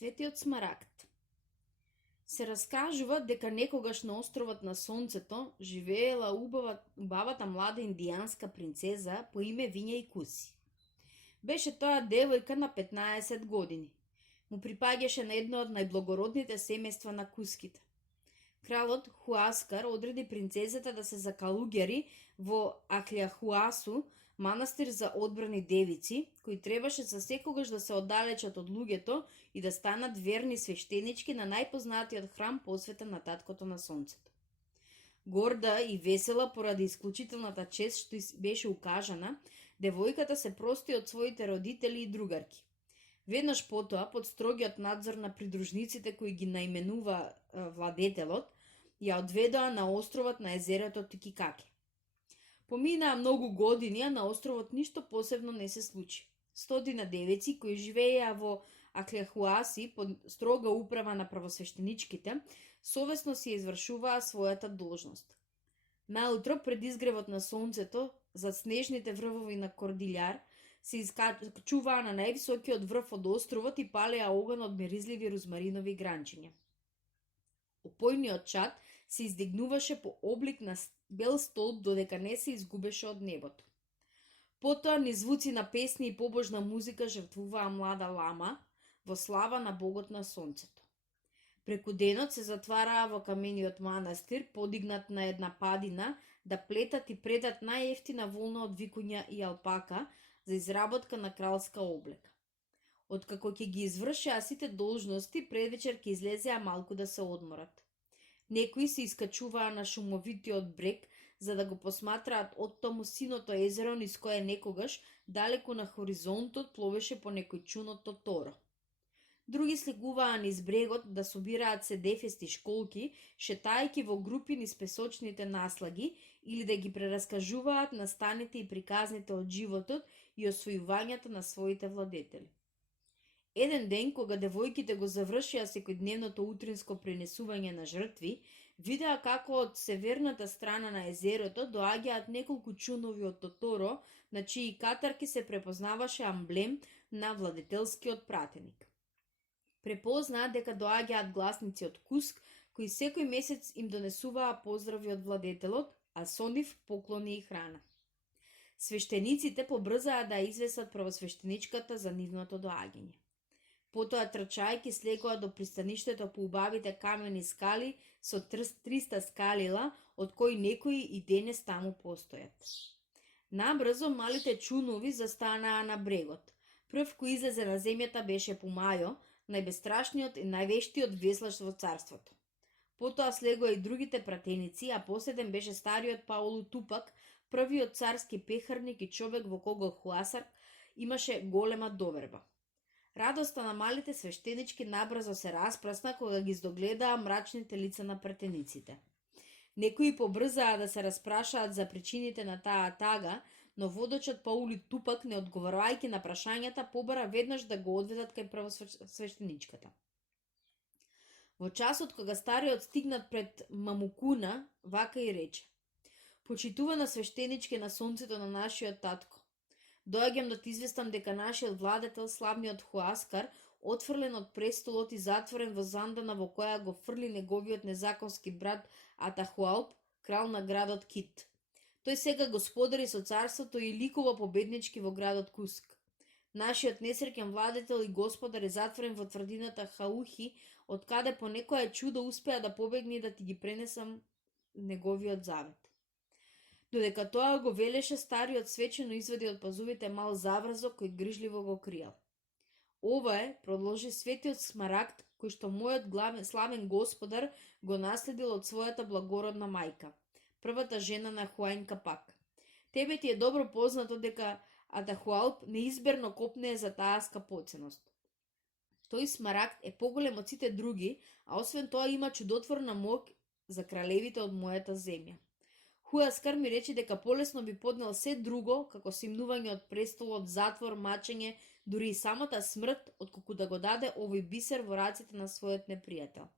Светиот смарагд. Се раскажува дека некогаш на островот на Сонцето живеела убавата млада индијанска принцеза по име Виња и Куси. Беше тоа девојка на 15 години. Му припаѓаше на едно од најблагородните семејства на куските. Кралот Хуаскар одреди принцезата да се закалуѓари во Ахљахуасу, манастир за одбрани девици, кои требаше за секогаш да се оддалечат од луѓето и да станат верни свештенички на најпознатиот храм посветен на таткото на Сонцето. Горда и весела поради исклучителната чест што беше укажана, девојката се прости од своите родители и другарки. Веднаш потоа, под строгиот надзор на придружниците кои ги наименува владетелот, ја одведоа на островот на езерото Тикикаке. Поминаа многу години, а на островот ништо посебно не се случи. 100 девици кои живееа во Ахљахуаси под строга управа на правосвештеничките, совесно си извршуваа својата должност. Наутро, пред изгревот на сонцето, зад снежните врвови на Кордилјар, се искачуваа на највисокиот врв од островот и палеа оган од меризливи розмаринови гранчиња. Опојниот чад се издигнуваше по облик на бел столб додека не се изгубеше од небото. Потоа низ звуци на песни и побожна музика жртвуваа млада лама во слава на богот на сонцето. Преку денот се затвараа во камениот манастир, подигнат на една падина, да плетат и предат најефтина волна од викуња и алпака за изработка на кралска облека. Откако ќе ги извршеа сите должности, предвечер ќе излезеа малку да се одморат. Некои се искачуваа на шумовитиот брег, за да го посматраат оттаму синото езеро низ кое некогаш, далеку на хоризонтот, пловеше по некој чунот тоторо. Други слегуваа низ брегот да собираат седефести школки, шетајќи во групи низ песочните наслаги, или да ги прераскажуваат настаните и приказните од животот и освојувањата на своите владетели. Еден ден, кога девојките го завршија секојдневното утринско пренесување на жртви, видеа како од северната страна на езерото доаѓаат неколку чунови од тоторо, на чии катарки се препознаваше амблем на владетелскиот пратеник. Препознаа дека доаѓаат гласници од Куск, кои секој месец им донесуваа поздрави од владетелот, а со нив поклони и храна. Свештениците побрзаа да извесат правосвештеничката за нивното доаѓање. Потоа трчајќи слегоа до пристаништето по убавите камени скали со 300 скалила, од кои некои и денес таму постојат. Набрзо малите чунови застанаа на брегот. Прв кој излезе на земјата беше Пумајо, најбестрашниот и највештиот веслач во царството. Потоа слегоа и другите пратеници, а последен беше стариот Паулу Тупак, првиот царски пехарник и човек во кого Хуасар имаше голема доверба. Радоста на малите свештенички набрзо се распрасна кога ги издогледаа мрачните лица на пратениците. Некои побрзаа да се распрашаат за причините на таа тага, но водачот Паули Тупак, не одговарајќи на прашањата, побара веднаш да го одведат кај правосвештеничката. Во часот кога стариот стигнат пред Мамукуна, вака и рече: "Почитувана свештеничке на сонцето на нашиот татко, доаѓам да ти известам дека нашиот владетел, славниот Хуаскар, отфрлен од престолот и затворен во зандана во која го фрли неговиот незаконски брат Атахуалп, крал на градот Кит. Тој сега господари со царството и ликува победнички во градот Куск. Нашиот несреќен владетел и господар е затворен во тврдината Хаухи, од каде по некоја чудо успеа да побегне и да ти ги пренесам неговиот завет." Додека тоа го велеше, стариот свечено извади од пазувите мал заврзок кој грижливо го криел. "Ова е," продолжи, "светиот смарагд кој што мојот славен господар го наследил од својата благородна мајка, првата жена на Хуајн Капак. Тебе ти е добро познато дека Атахуалп неизберно копнее за таа скапоценост. Тој смарагд е поголем од сите други, а освен тоа има чудотворна моќ за кралевите од мојата земја. Хуаскар ми рече дека полесно би поднел се друго, како симнување од престолот, затвор, мачење, дури и самата смрт, отколку да го даде овој бисер во раците на својот непријател.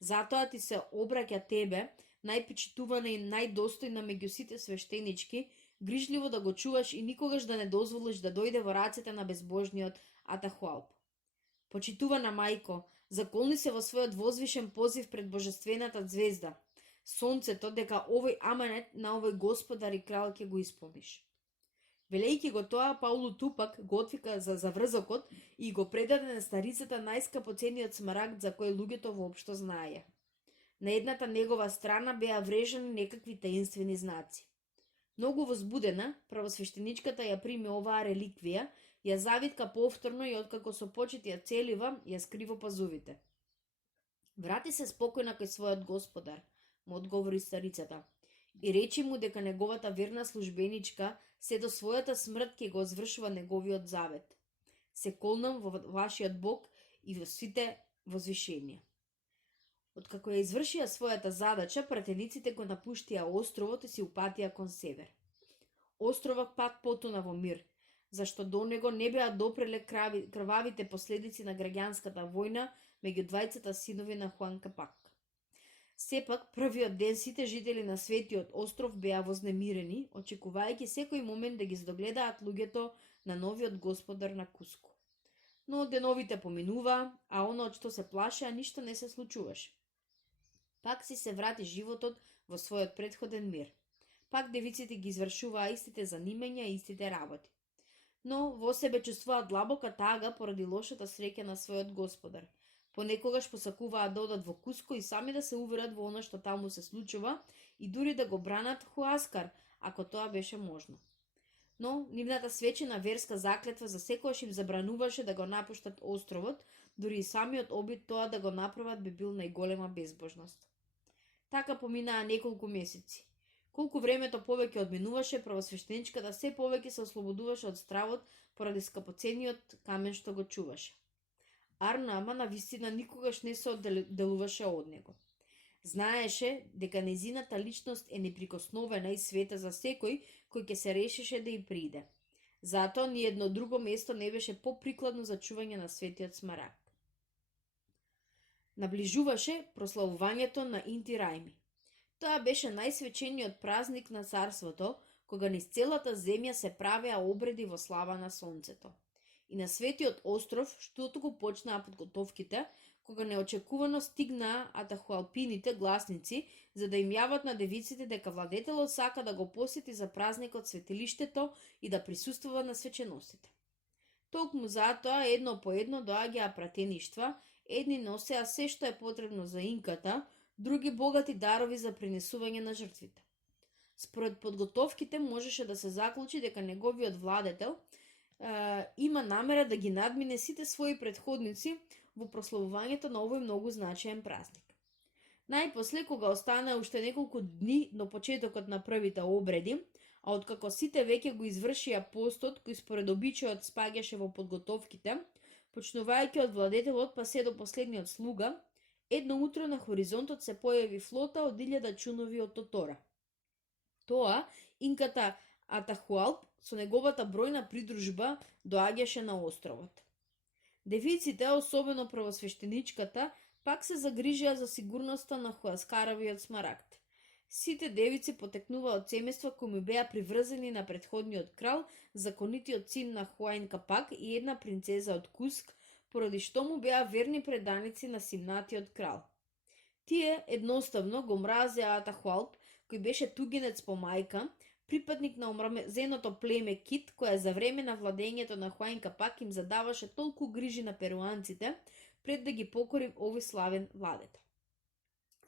Затоа ти се обраќа тебе, најпочитувана и најдостојна меѓу сите свештенички, грижливо да го чуваш и никогаш да не дозволиш да дојде во рацете на безбожниот Атахуалп. Почитувана мајко, заколни се во својот возвишен позив пред божествената звезда, сонцето, дека овој аманет на овој господар и крал ќе го исполниш. Велејќи го тоа, Паулу Тупак го отвика за врзокот и го предаде на старицата најскапоцениот смарагд за кој луѓето воопшто знаеја. На едната негова страна беа врежани некакви таинствени знаци. Многу возбудена, правосвештеничката ја прими оваа реликвија, ја завитка повторно и откако со почит ја целива, ја скриво пазувите. Врати се спокојна кај својот господар, му одговори старицата, и речи му дека неговата верна службеничка се до својата смрт ќе го извршува неговиот завет. Се колнам во вашиот Бог и во сите возвишенија. Откако ја извршија својата задача, пратениците го напуштија островот и се упатија кон север. Островот пак потона во мир, зашто до него не беа допреле крвавите последици на граѓанската војна меѓу двајцата синови на Хуан Капак. Сепак, првиот ден сите жители на Светиот остров беа вознемирени, очекувајќи секој момент да ги здогледаат луѓето на новиот господар на Куско. Но деновите поминува, а оно од што се плашеа ништо не се случуваше. Пак си се врати животот во својот претходен мир. Пак девиците ги извршуваа истите занимања и истите работи. Но во себе чувствуваат длабока тага поради лошата среќа на својот господар. Понекогаш посакуваат да одат во Куско и сами да се уверат во она што таму се случува и дури да го бранат Хуаскар, ако тоа беше можно. Но нивната свечена верска заклетва за секојаш им забрануваше да го напуштат островот, дури и самиот обид тоа да го направат би бил најголема безбожност. Така поминаа неколку месеци. Колку времето повеќе одминуваше, правосвештеничката се повеќе се ослободуваше од стравот поради скапоцениот камен што го чуваше. Арнама навистина никогаш не се одделуваше од него. Знаеше дека незината личност е неприкосновена и света за секој кој ќе се решеше да ја приде. Затоа ни едно друго место не беше поприкладно за чување на светиот смарагд. Наближуваше прославувањето на Инти Рајми. Тоа беше најсвечениот празник на царството, кога низ целата земја се правеа обреди во слава на сонцето. И на Светиот остров, што туку почнаа подготовките, кога неочекувано стигнаа атахуалпините гласници, за да им јават на девиците дека владетелот сака да го посети за празникот светилиштето и да присуствува на свеченостите. Токму затоа едно по едно доаѓаа пратеништва, едни носеа се што е потребно за инката, други богати дарови за принесување на жртвите. Според подготовките можеше да се заклучи дека неговиот владетел има намера да ги надмине сите своји претходници во прославувањето на овој многу значаен празник. Најпосле, кога останаа уште неколку дни до почетокот на првите обреди, а откако сите веќе го извршија постот кој според обичајот спаѓаше во подготовките, почнувајќи од владетелот па се до последниот слуга, едно утро на хоризонтот се појави флота од 1000 чунови од Тотора. Тоа, инката Атахуалп со неговата бројна придружба доаѓаше на островот. Девиците, особено правосвештеничката, пак се загрижија за сигурноста на Хуаскаровиот смарагд. Сите девици потекнуваа од семејства кои му беа приврзани на претходниот крал, законитиот син на Хуаин Капак и една принцеза од Куск, поради што му беа верни преданици на симнатиот крал. Тие едноставно го мразеа Атахуалп, кој беше тугинец по мајка, припадник на омразеното племе Кит, која за време на владењето на Хуаин Капак им задаваше толку грижи на перуанците, пред да ги покори овој славен владетел.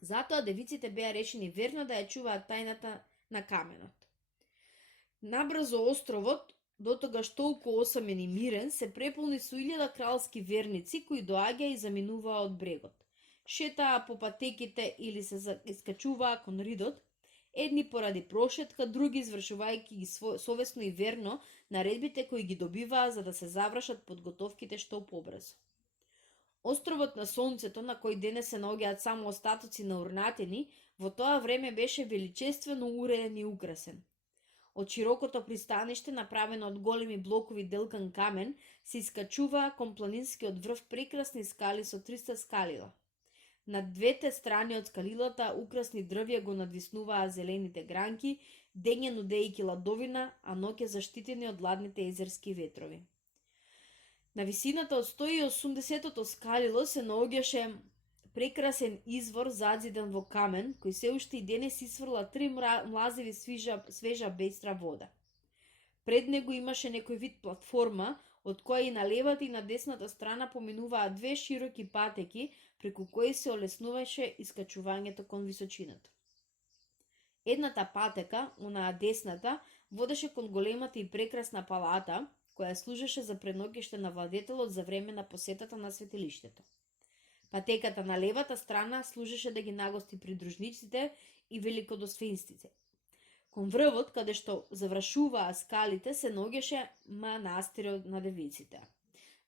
Затоа девиците беа решени верно да ја чуваат тајната на каменот. Набрзо островот, дотогаш толку осамен и мирен, се преполни со 1000 кралски верници кои доаѓаа и заминуваа од брегот. Шетаа по патеките или се искачуваа кон ридот, едни поради прошетка, други извршувајќи ги совесно и верно наредбите кои ги добиваа за да се завршат подготовките што побрзо. Островот на сонцето, на кој денес се наоѓаат само остатоци на урнатини, во тоа време беше величествено уреден и украсен. Од широкото пристаниште, направено од големи блокови делкан камен, се искачуваа кон планинскиот врв прекрасни скали со 300 скалила. На двете страни од скалилата украсни дрвја го надвиснуваа зелените гранки, дења нудејќи ладовина, а ноќе заштитени од ладните езерски ветрови. На висината од 180 скалило се наоѓаше прекрасен извор зазиден во камен, кој се уште и денес исфрла 3 млазеви свежа бестра вода. Пред него имаше некој вид платформа, од која и на левата и на десната страна поминуваа 2 широки патеки, преку кои се олеснуваше искачувањето кон височината. Едната патека, онаа десната, водеше кон големата и прекрасна палата, која служеше за преноќиште на владетелот за време на посетата на светилиштето. Патеката на левата страна служеше да ги нагости придружниците и великодостоинците. Кон врвот, каде што завршуваа скалите, се наоѓаше манастирот на девиците.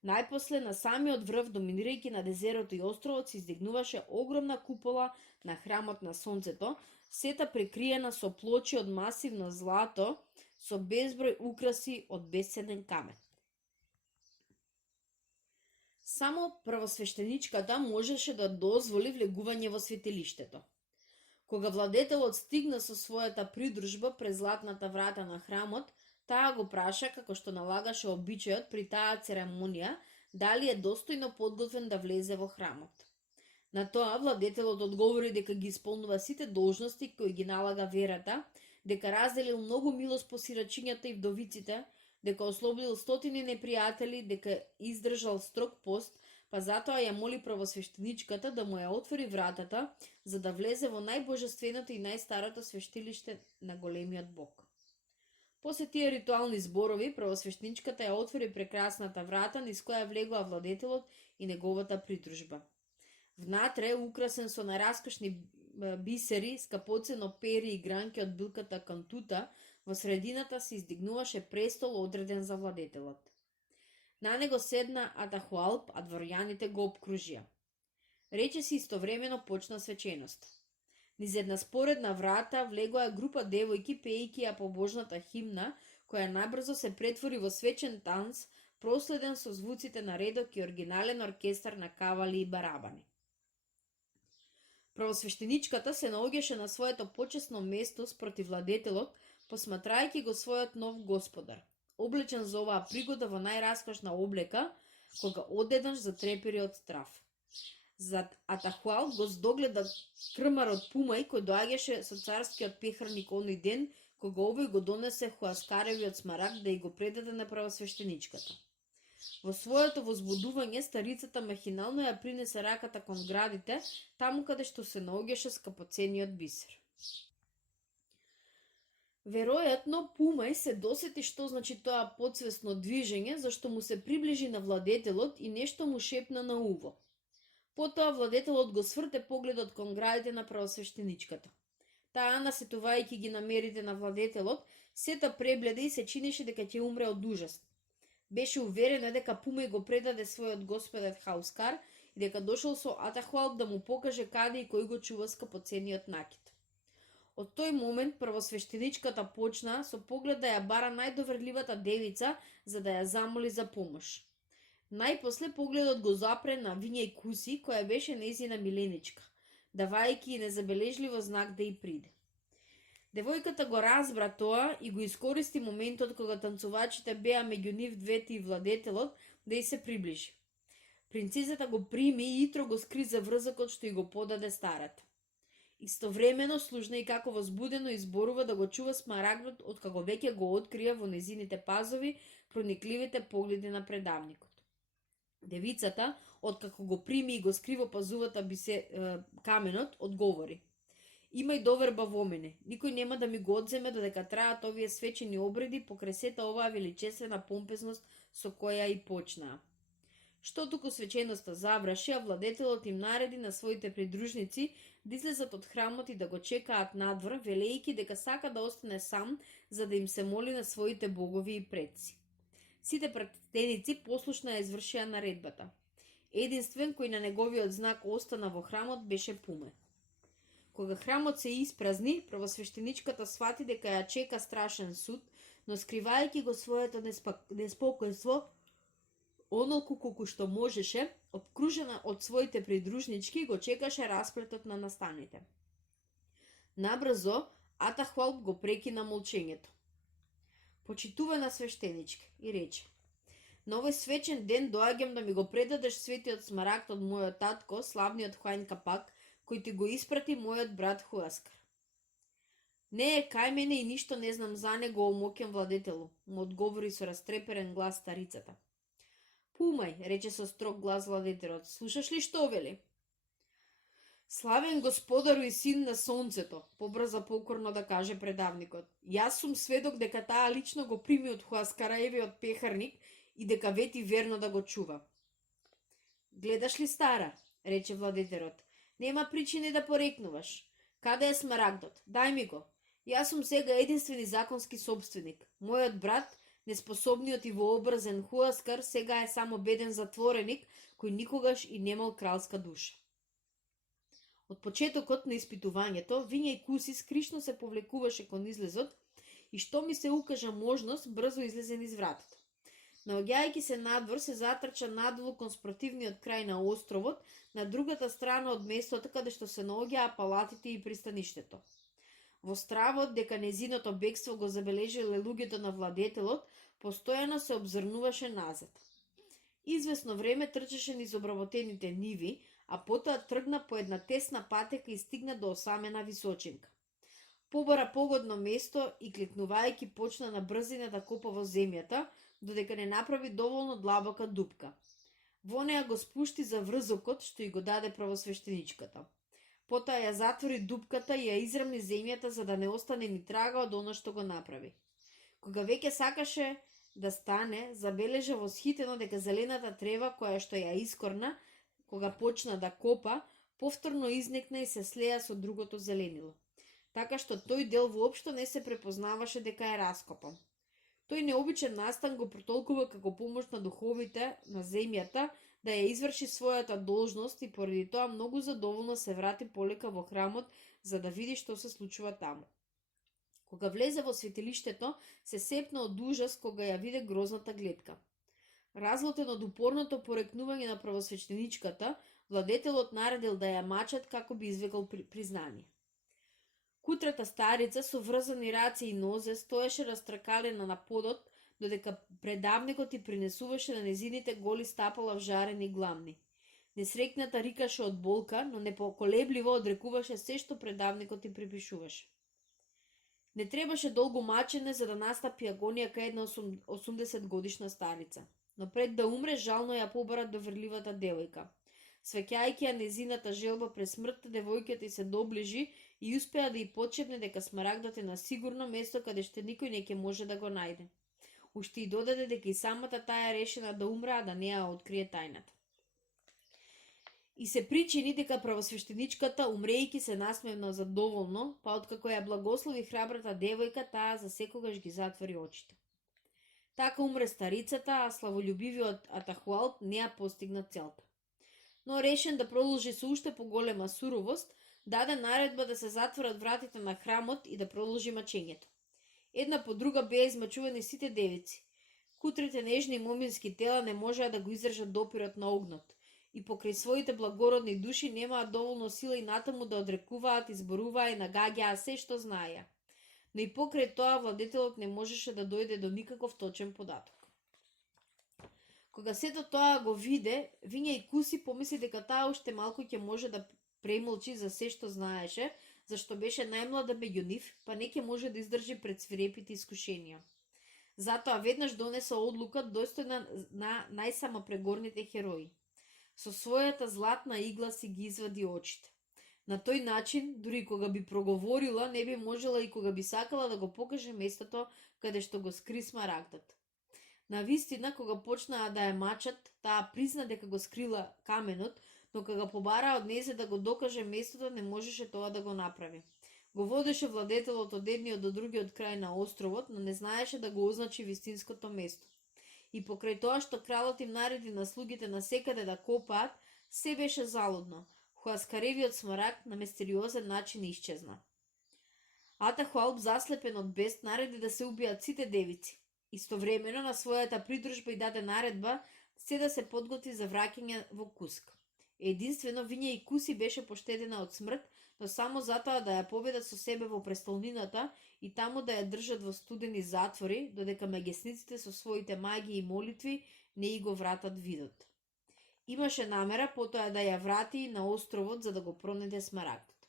Најпосле на самиот врв, доминирајќи на езерото и островот, се издигнуваше огромна купола на храмот на сонцето, сета прекриена со плочи од масивно злато, со безброј украси од бесценен камен. Само првосвештеничката можеше да дозволи влегување во светилиштето. Кога владетелот стигна со својата придружба през златната врата на храмот, таа го праша, како што налагаше обичајот при таа церемонија, дали е достојно подготвен да влезе во храмот. На тоа владетелот одговори дека ги исполнува сите должности кои ги налага верата, дека разделил многу милост по сирачињата и вдовиците, дека ослободил стотини непријатели, дека издржал строг пост, па затоа ја моли првосвештеничката да му ја отвори вратата, за да влезе во најбожественото и најстарото свештилиште на големиот Бог. После тие ритуални зборови, првосвештеничката ја отвори прекрасната врата, низ која влегоа владетелот и неговата придружба. Внатре, украсен со најраскошни бисери, скапоцено пери и гранки од билката кантута, во средината се издигнуваше престол одреден за владетелот. На него седна Атахуалп, а дворјаните го обкружија. Речиси истовремено почна свеченост. Низ една споредна врата влегоа група девојки пеејќи ја побожната химна, која набрзо се претвори во свечен танц, проследен со звуците на редок и оригинален оркестар на кавали и барабани. Првосвештеничката се наоѓаше на своето почесно место спроти владетелот, посматрајќи го својот нов господар, облечен за оваа пригода во најраскошна облека, кога одеднаш затрепери од страв. Зад Атахуал го здогледа крмарот Пумај, кој доаѓаше со царскиот пехарник оној ден, кога овој го донесе хуаскаревиот смарагд да ја го предаде на првосвештеничката. Во своето возбудување, старицата махинално ја принесе раката кон градите, таму каде што се наоѓаше скапоцениот бисер. Веројатно, Пумај се досети што значи тоа подсвесно движење, зашто му се приближи на владетелот и нешто му шепна на уво. Потоа владетелот го сврте погледот кон градите на првосвештеничката. Таа, насетувајќи ги намерите на владетелот, сета пребледе и се чинеше дека ќе умре од ужас. Беше уверена дека Пумај го предаде својот господар Хаускар и дека дошол со Атахуалп да му покаже каде и кој го чува скапоцениот накит. Од тој момент првосвештеничката почна со поглед да ја бара најдоверливата девица за да ја замоли за помош. Најпосле погледот го запре на Вињај Куси, која беше нејзина миленичка, давајќи незабележливо знак да ја приде. Девојката го разбра тоа и го искористи моментот кога танцувачите беа меѓу нив двете и владетелот да ѝ се приближи. Принцезата го прими и итро го скри за врзакот што ја го подаде старата. Истовремено служна и како возбудено изборува да го чува смарагдот откако веќе го открија во незините пазови проникливите погледи на предавникот. Девицата, откако го прими и го скри во пазувата каменот, одговори: Имај доверба во мене, никој нема да ми го одземе додека траат овие свечени обреди покрај сета оваа величествена помпезност со која и почнаа. Што туку свеченоста заврши, а владетелот им нареди на своите придружници да излезат од храмот и да го чекаат надвор, велејќи дека сака да остане сам за да им се моли на своите богови и предци. Сите пратеници послушно ја извршија наредбата. Единствен кој на неговиот знак остана во храмот беше Пумај. Кога храмот се испразни, првосвештеничката свати дека ја чека страшен суд, но скривајќи го своето неспокојство, онолку колку што можеше, обкружена од своите придружнички, го чекаше расплетот на настаните. Набрзо, Атахуалп го прекина молчењето. Почитувана свештеничка, и рече: На овој свечен ден доаѓам да ми го предадеш светиот смарагд од мојот татко, славниот Хуајн Капак, кој ти го испрати мојот брат Хуаскар. Не е кај мене и ништо не знам за него, омоќен владетелу, му одговори со растреперен глас старицата. Пумај, рече со строг глас владетелот, слушаш ли што вели? Славен господару и син на сонцето, побрза покорно да каже предавникот. Јас сум сведок дека таа лично го прими од Хуаскараевиот пехарник и дека вети верно да го чува. Гледаш ли, стара, рече владетелот, нема причини да порекнуваш. Каде е смарагдот? Дај ми го. Јас сум сега единствени законски собственик. Мојот брат, неспособниот и вообразен Хуаскар, сега е само беден затвореник, кој никогаш и немал кралска душа. Од почетокот на испитувањето, Виња и Куси скришно се повлекуваше кон излезот и што ми се укажа можност, брзо излезе низ вратата. Наоѓајќи се надвор, се затрча надолу кон спротивниот крај на островот, на другата страна од местото каде што се наоѓаа палатите и пристаништето. Во стравот дека незиното бегство го забележиле луѓето на владетелот, постојано се обзрнуваше назад. Извесно време трчаше низ обработените ниви, а потоа тргна по една тесна патека и стигна до осамена височинка. Побара погодно место и кликнувајќи почна на брзина да копа во земјата, додека не направи доволно длабока дупка. Во неа го спушти за врзокот што и го даде правосвештеничката. Потоа ја затвори дупката и ја израмни земјата за да не остане ни трага од она што го направи. Кога веќе сакаше да стане, забележа восхитено дека зелената трева која што ја искорна, кога почна да копа, повторно изникна и се слеа со другото зеленило. Така што тој дел воопшто не се препознаваше дека е раскопан. Тој необичен настан го протолкува како помош на духовите на земјата да ја изврши својата должност и поради тоа многу задоволно се врати полека во храмот за да види што се случува таму. Кога влезе во светилиштето, се сепна од ужас кога ја виде грозната гледка. Разлутен од упорното порекнување на правосвештеничката, владетелот наредил да ја мачат како би извекал признание. Кутрата старица со врзани раце и нозе стоеше растркалена на подот, додека предавникот и принесуваше на незините голи стапала вжарени гламни. Несрекната рикаше од болка, но непоколебливо одрекуваше се што предавникот и припишуваше. Не требаше долго мачене за да настапи агонија кај една 80 годишна старица. Но пред да умре, жално ја побара доверливата девојка. Свеќајќи ја незината желба пред смртта, девојката и се доближи и успеа да ја почепне дека смарагдот е на сигурно место каде што никој не ќе може да го најде. Уште и додаде дека и самата таа решена да умре, а да не ја открие тајната. И се причини дека правосвештеничката, умрејќи се насмевна задоволно, па откако ја благослови храбрата девојка, таа за секогаш ги затвори очите. Така умре старицата, а славолюбивиот Атахуалп не ја постигна целта. Но решен да продолжи со уште поголема суровост, даде наредба да се затворат вратите на храмот и да продолжи мачењето. Една по друга беа измачувани сите девици. Кутрите нежни момински тела не можеа да го издржат допирот на огнот и покрај своите благородни души немаат доволно сила и натаму да одрекуваат, изборуваа и нагаѓаа се што знаеа. Но и покрај тоа владетелот не можеше да дојде до никаков точен податок. Кога сето тоа го виде, Виња и Куси помисли дека таа уште малку ќе може да премолчи за се што знаеше, зашто беше најмлада меѓу нив, па не ќе може да издржи пред свирепите искушенија. Затоа веднаш донеса одлука достојна на најсамопрегорните херои. Со својата златна игла си ги извади очите. На тој начин, дури кога би проговорила, не би можела и кога би сакала да го покаже местото каде што го скри смарагдот. Навистина, кога почнаа да ја мачат, таа призна дека го скрила каменот, но кога побара од незе да го докаже местото, не можеше тоа да го направи. Го водеше владетелот од едниот до другиот крај на островот, но не знаеше да го означи вистинското место. И покрај тоа што кралот им нареди на слугите на секаде да копаат, се беше залудно. Хуаскаревиот смарагд на мистериозен начин исчезна. Атахуалп, заслепен од бест, нареди да се убијат сите девици. Истовремено на својата придружба и даде наредба се да се подготви за враќање во Куск. Единствено Виња и Куси беше поштедена од смрт, но само затоа да ја поведат со себе во престолнината и таму да ја држат во студени затвори, додека меѓесниците со своите маги и молитви не и го вратат видот. Имаше намера потоа да ја врати на островот за да го пронеде смарагдот.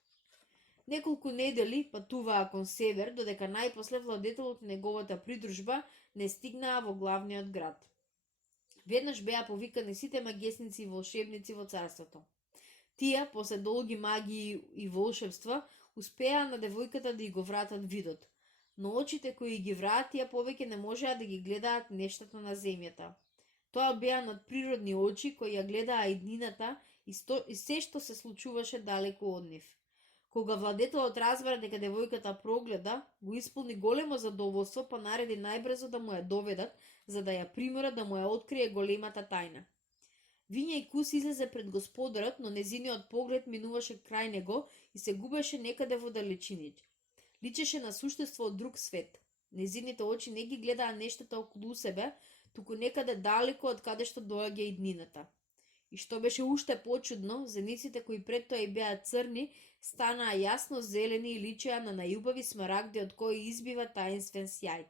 Неколку недели патуваа кон север, додека најпосле владетелот и неговата придружба не стигнаа во главниот град. Веднаш беа повикани сите магесници и волшебници во царството. Тие, после долги магии и волшебства, успеа на девојката да ја го вратат видот, но очите кои ги вратија повеќе не можеа да ги гледаат нештата на земјата. Тоа беа надприродни очи кои ја гледаа иднината и се што се случуваше далеку од нив. Кога владетелот разбра дека девојката прогледа, го исполни големо задоволство, па нареди најбрзо да му ја доведат, за да ја приморат да му ја открие големата тајна. Виња и Кус излезе пред господарот, но незиниот поглед минуваше крај него и се губеше некаде во далечините. Личеше на суштество од друг свет. Незините очи не ги гледаа нештата околу себе, туку некаде далеко од каде што доаѓа иднината. И што беше уште почудно, зениците кои пред тоа и беа црни, станаа јасно зелени и личеа на најубави смарагди од кои избива таинствен сјај.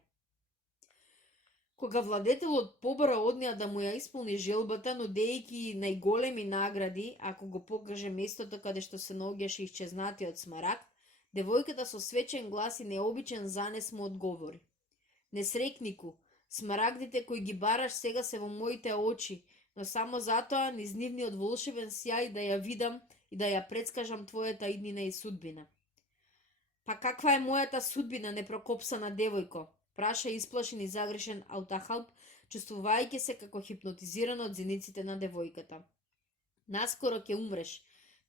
Кога владетелот побара од неа да му ја исполни желбата, нудејќи најголеми награди, ако го покаже местото каде што се наоѓаше исчезнатиот смарагд, девојката со свечен глас и необичен занес му одговори: "Несрекнику, смарагдите кои ги бараш сега се во моите очи, но само затоа низ нивниот волшебен сјај да ја видам и да ја предскажам твојата иднина и судбина." "Па каква е мојата судбина, непрокопсана девојко?" праша исплашен и загрешен Аутахалп, чувствувајќи се како хипнотизиран од зениците на девојката. "Наскоро ќе умреш.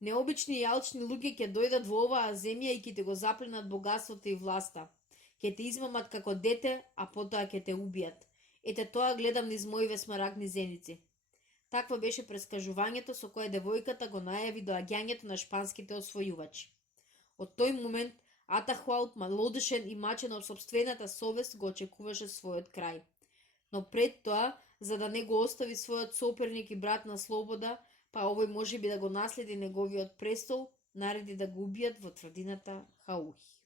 Необични и алчни луѓе ќе дојдат во оваа земја и ќе ти го запленат богатството и власта. Ќе те измамат како дете, а потоа ќе те убијат. Ете тоа гледам низ моиве смарагдни зеници." Такво беше прескажувањето со кое девојката го најави доаѓањето на шпанските освојувачи. Од тој момент Атахуалп, малодушен и мачен од сопствената совест, го очекуваше својот крај. Но пред тоа, за да не го остави својот соперник и брат на слобода, па овој можеби да го наследи неговиот престол, нареди да го убијат во тврдината Хаухи.